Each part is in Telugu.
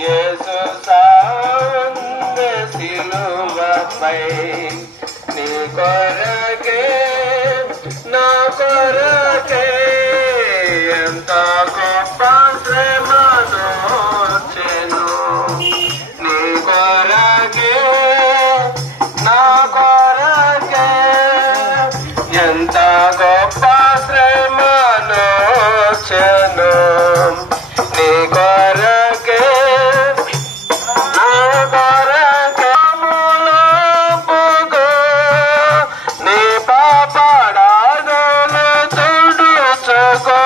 యేసు సాందే సిలువపై నీ కొరకే నా కొరకే ఎంత గొప్ప శ్రమనొచ్చెను నీ కొరకే నా కొరకే ఎంత గొప్ప శ్రమనొచ్చెను నీ కొరకే నా కొరకే ములపుగో నీ పాపడాదులు తుడుచుకో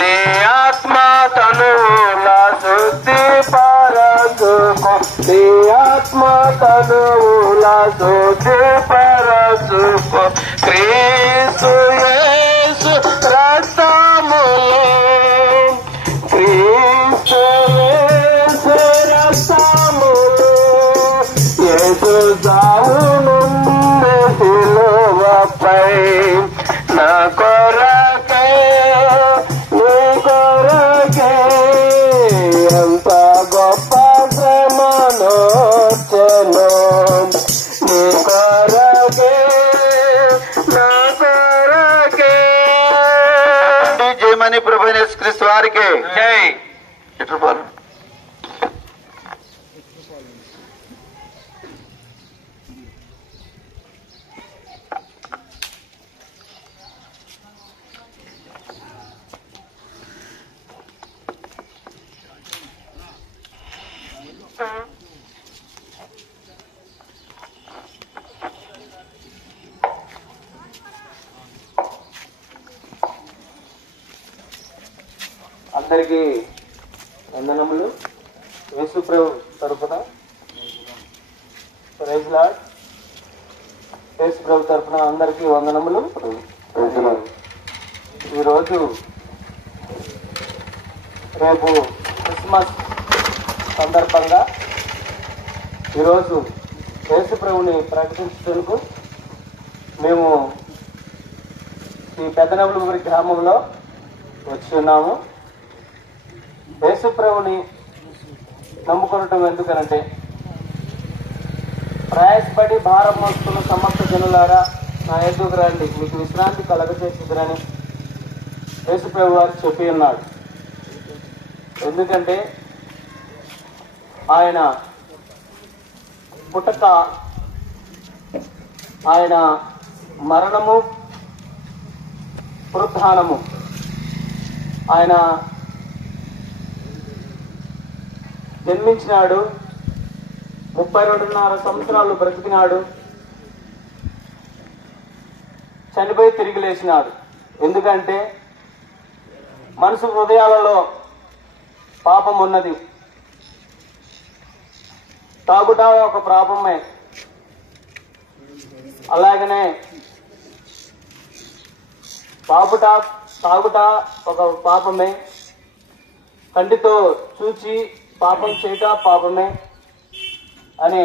నీ ఆత్మ తనువుల శుద్ధి పరచుకో నీ ఆత్మ తనువుల శుద్ధి పరచుకో క్రీస్తు యేసు రక్తములో క్రీస్తు యేసు రక్తములో యేసు సావునుండే సిలువపై నా కొరకే నీ కొరకే ఎంత గొప్ప శ్రమనొచ్చెను నీ కొరకే నా కొరకే. జయమని ప్రభువైన యేసుక్రీస్తు వారికి జై. ఎట్లా అందరికీ వందనములు. యేసు ప్రభు తరపున ప్రైజ్ లార్డ్. యేసు ప్రభు తరపున అందరికీ వందనములు. ఈరోజు రేపు క్రిస్మస్ సందర్భంగా ఈరోజు యేసు ప్రభుని ప్రకటించేందుకు మేము ఈ పెద్దనబులూరి గ్రామంలో వచ్చి ఉన్నాము. యేసు ప్రభుని నమ్ముకోవటం ఎందుకనంటే, ప్రయాసపడి భారం మోస్తున్న సమస్త జనులారా నా ఎదుగు రండి, మీకు విశ్రాంతి కలగచేసిద్దని యేసు ప్రభు వారు చెప్పి ఉన్నాడు. ఎందుకంటే ఆయన పుట్టక, ఆయన మరణము పునరుత్థానము, ఆయన జన్మించినాడు, 32.5 సంవత్సరాలు బ్రతికినాడు, చనిపోయి తిరిగి లేచినాడు. ఎందుకంటే మనసు హృదయాలలో పాపం ఉన్నది. తాగుట ఒక పాపమే, అలాగనే తాగుట ఒక పాపమే, కంటితో చూచి పాపం చేయట పాపమే అని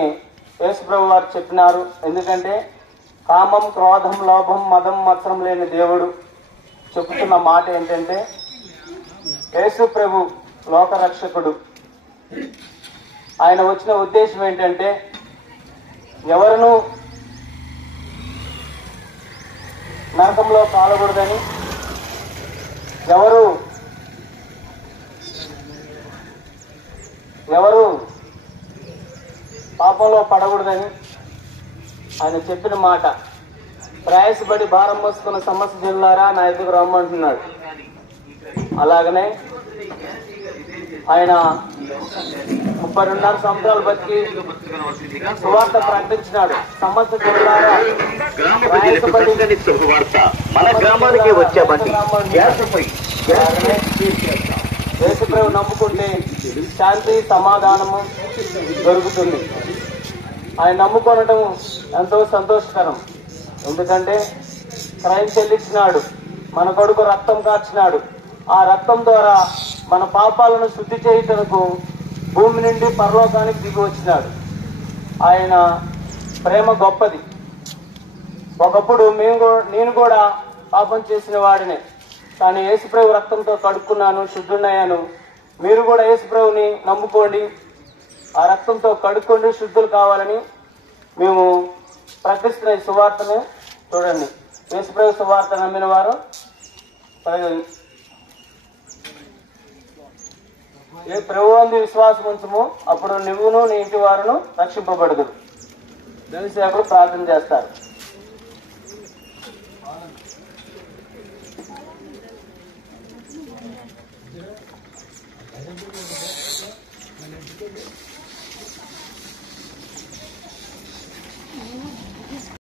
యేసుప్రభు వారు చెప్పినారు. ఎందుకంటే కామం, క్రోధం, లోభం, మదం, మత్సరం లేని దేవుడు చెబుతున్న మాట ఏంటంటే, యేసు ప్రభు లోకరక్షకుడు. ఆయన వచ్చిన ఉద్దేశం ఏంటంటే, ఎవరును నరకంలో కాలకూడదని, ఎవరు పాపంలో పడకూడదని ఆయన చెప్పిన మాట. ప్రయాసపడి భారం మోసుకున్న సమస్య జనులారా నా ఎదుగు రమ్మంటున్నాడు. అలాగనే ఆయన 32.5 సంవత్సరాలు బతికి సువార్త ప్రకటించినాడు. సమస్త జనులారా మన గ్రామానికి వచ్చామండి. యేసుప్రభు నమ్ముకుంటే శాంతి సమాధానము దొరుకుతుంది. ఆయన నమ్ముకోవటం ఎంతో సంతోషకరం. ఎందుకంటే క్రైమ్ చెల్లించినాడు, మన కొడుకు రక్తం కార్చినాడు. ఆ రక్తం ద్వారా మన పాపాలను శుద్ధి చేయుటకు భూమి నుండి పరలోకానికి దిగి వచ్చినాడు. ఆయన ప్రేమ గొప్పది. ఒకప్పుడు నేను కూడా పాపం చేసిన వాడినే. కానీ యేసుప్రభు రక్తంతో కడుక్కున్నాను, శుద్ధుడయ్యాను. మీరు కూడా యేసుప్రభుని నమ్ముకోండి, ఆ రక్తంతో కడుక్కోండి, శుద్ధులు కావాలని మేము ప్రకటిస్తున్న ఈ సువార్తను చూడండి. యేసుప్రభు సువార్త నమ్మిన వారు ఏ ప్రభువందు విశ్వాసం ఉంచుము, అప్పుడు నువ్వును నీ ఇంటి వారును రక్షింపబడదు. దేవుని సేవకులు ప్రార్థన చేస్తారు.